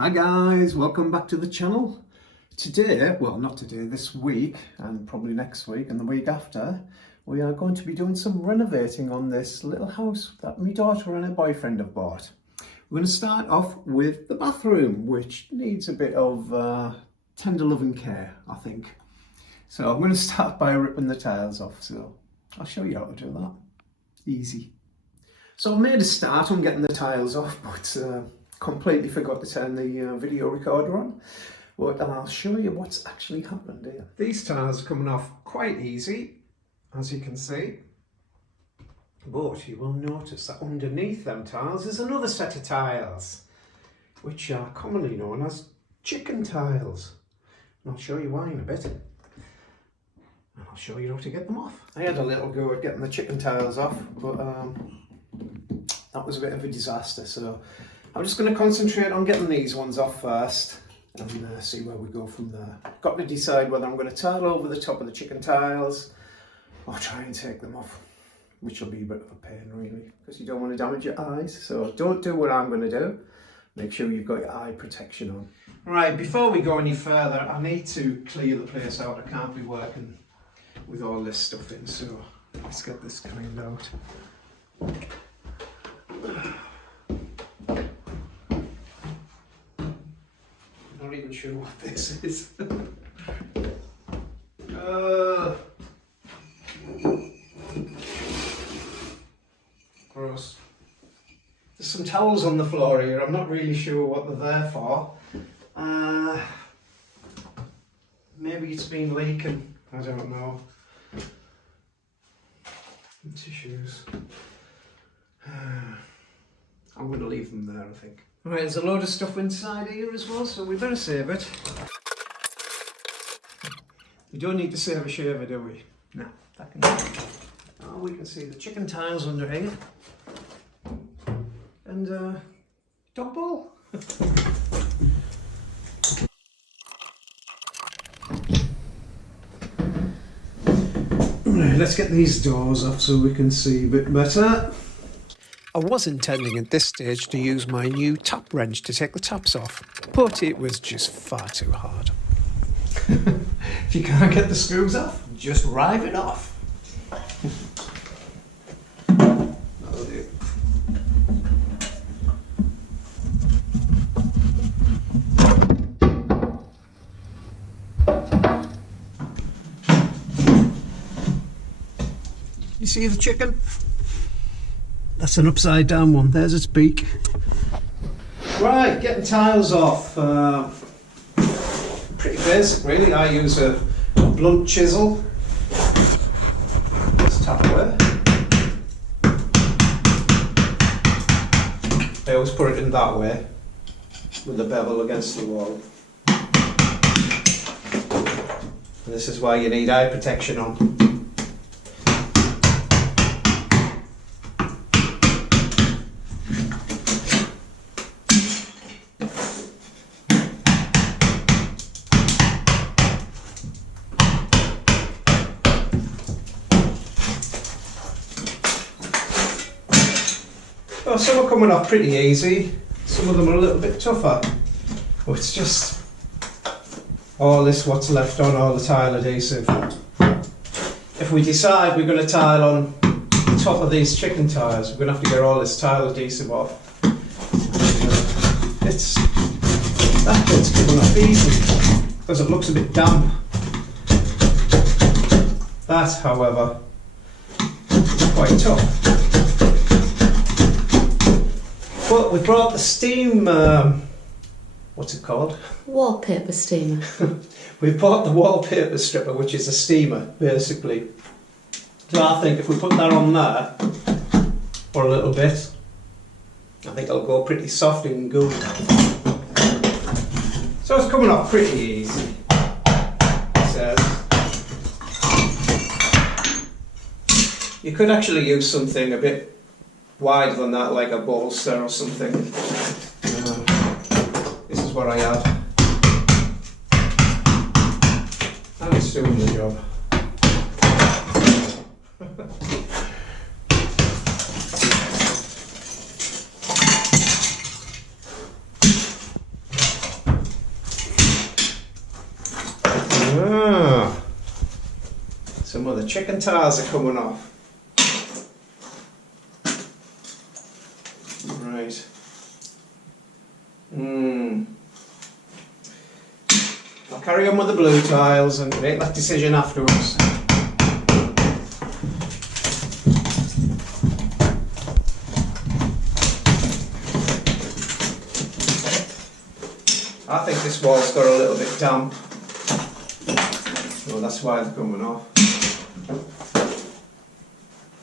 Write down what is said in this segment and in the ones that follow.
Hi guys, welcome back to the channel. Today, well not today, this week and probably next week and the week after, we are going to be doing some renovating on this little house that my daughter and her boyfriend have bought. We're going to start off with the bathroom, which needs a bit of tender loving care, I think. So I'm going to start by ripping the tiles off, so I'll show you how to do that. Easy. So I've made a start on getting the tiles off, but completely forgot to turn the video recorder on, but I'll show you what's actually happened here. These tiles are coming off quite easy, as you can see, but you will notice that underneath them tiles is another set of tiles, which are commonly known as chicken tiles. And I'll show you why in a bit, and I'll show you how to get them off. I had a little go at getting the chicken tiles off, but that was a bit of a disaster, so I'm just going to concentrate on getting these ones off first and see where we go from there. Got to decide whether I'm going to tile over the top of the chicken tiles or try and take them off, which will be a bit of a pain really, because you don't want to damage your eyes. So don't do what I'm going to do. Make sure you've got your eye protection on. Right, before we go any further, I need to clear the place out. I can't be working with all this stuff in, so let's get this cleaned out. Not even sure what this is. Gross. There's some towels on the floor here. I'm not really sure what they're there for. Maybe it's been leaking. I don't know. Tissues. I'm going to leave them there, I think. Right, there's a load of stuff inside here as well, so we better save it. We don't need to save a shaver, do we? No, that can be. Oh, we can see the chicken tiles under here. And dog ball. Right, let's get these doors off so we can see a bit better. I was intending at this stage to use my new top wrench to take the tops off, but it was just far too hard. If you can't get the screws off, just rive it off. That'll do. You see the chicken? That's an upside down one, there's its beak. Right, getting tiles off. Pretty basic really. I use a blunt chisel. This type of way. I always put it in that way, with the bevel against the wall. And this is why you need eye protection on. Well, some are coming off pretty easy, some of them are a little bit tougher. But it's just all this what's left on all the tile adhesive. If we decide we're going to tile on the top of these chicken tiles, we're going to have to get all this tile adhesive off. That bit's coming off easy because it looks a bit damp. That, however, is quite tough. But we brought the steam, what's it called? Wallpaper steamer. We bought the wallpaper stripper, which is a steamer, basically. So I think if we put that on there for a little bit, I think it'll go pretty soft and good. So it's coming off pretty easy. So you could actually use something a bit wider than that, like a bolster or something. This is what I have, and it's doing the job. Ah, some of the chicken tires are coming off. Right. I'll carry on with the blue tiles and make that decision afterwards. I think this wall's got a little bit damp. So that's why they're coming off.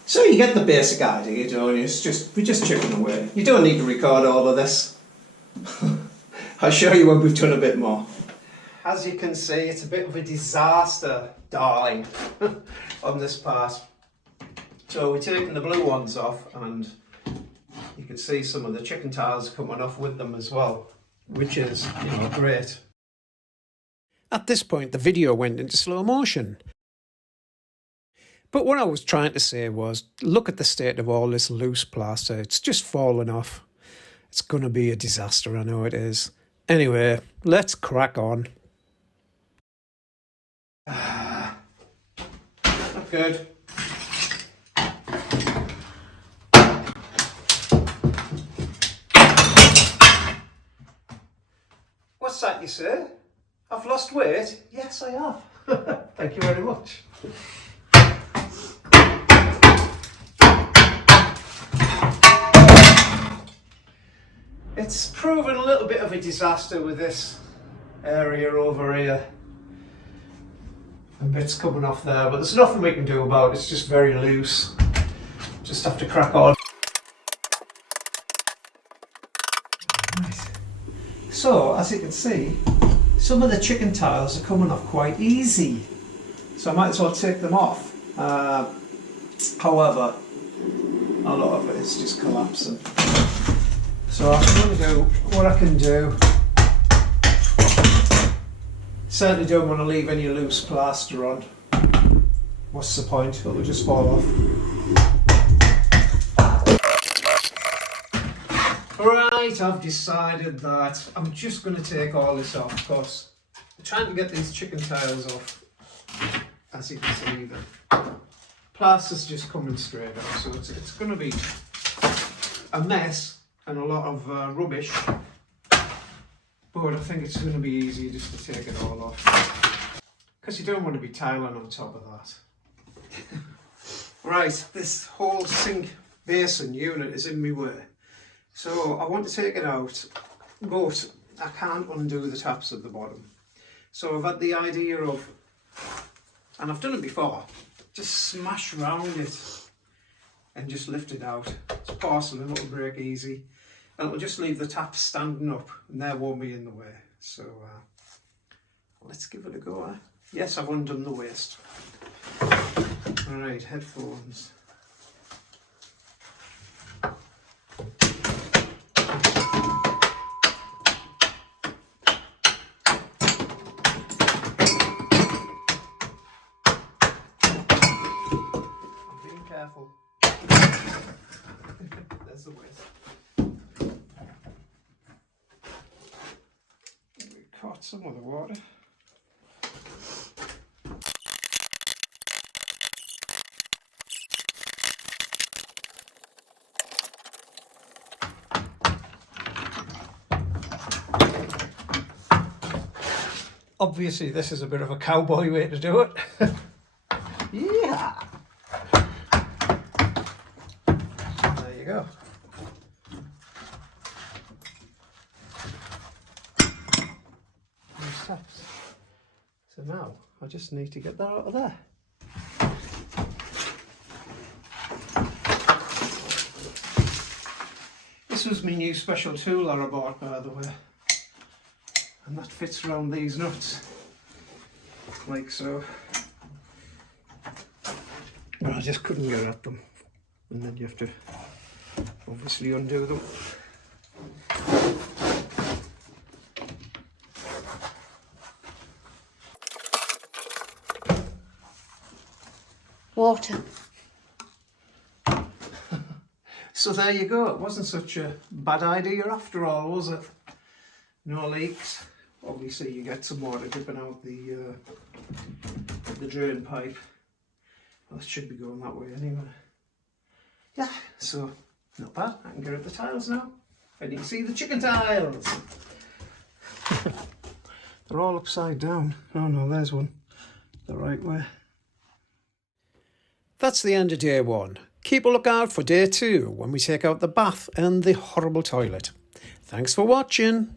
So you get the basic idea, don't you? We're just chipping away. You don't need to record all of this. I'll show you when we've done a bit more. As you can see, it's a bit of a disaster, darling, on this part. So we're taking the blue ones off, and you can see some of the chicken tiles coming off with them as well, which is, great. At this point, the video went into slow motion. But what I was trying to say was, look at the state of all this loose plaster. It's just falling off. It's going to be a disaster, I know it is. Anyway, let's crack on. Not good. What's that you say? I've lost weight? Yes, I have. Thank you very much. It's proven a little bit of a disaster with this area over here. A bit's coming off there, but there's nothing we can do about it. It's just very loose. Just have to crack on. Right. So, as you can see, some of the chicken tiles are coming off quite easy. So I might as well take them off. However, a lot of it is just collapsing. So I'm going to do what I can do. Certainly don't want to leave any loose plaster on. What's the point? It'll just fall off. Right, I've decided that I'm just going to take all this off because I'm trying to get these chicken tiles off. As you can see, the plaster's just coming straight off, so it's going to be a mess and a lot of rubbish, but I think it's going to be easy just to take it all off, because you don't want to be tiling on top of that. Right, this whole sink basin unit is in my way, so I want to take it out, but I can't undo the taps at the bottom. So I've had the idea of, and I've done it before, just smash around it and just lift it out. It's porcelain, it'll break easy. And it'll just leave the taps standing up and they won't be in the way. So let's give it a go. Yes, I've undone the waste. Alright, headphones. I'm being careful. There's the waste. Caught some of the water. Obviously this is a bit of a cowboy way to do it. Yeah. There you go. Taps. So now I just need to get that out of there. This was my new special tool I bought, by the way, and that fits around these nuts like so, but I just couldn't get at them, and then you have to obviously undo them. Water. So there you go, it wasn't such a bad idea after all, was it? No leaks. obviously you get some water dripping out the drain pipe. Well, it should be going that way anyway. Yeah, so not bad. I can get at the tiles now. And you can see the chicken tiles. They're all upside down. Oh no, there's one. The right way. That's the end of day one. Keep a lookout for day two when we take out the bath and the horrible toilet. Thanks for watching.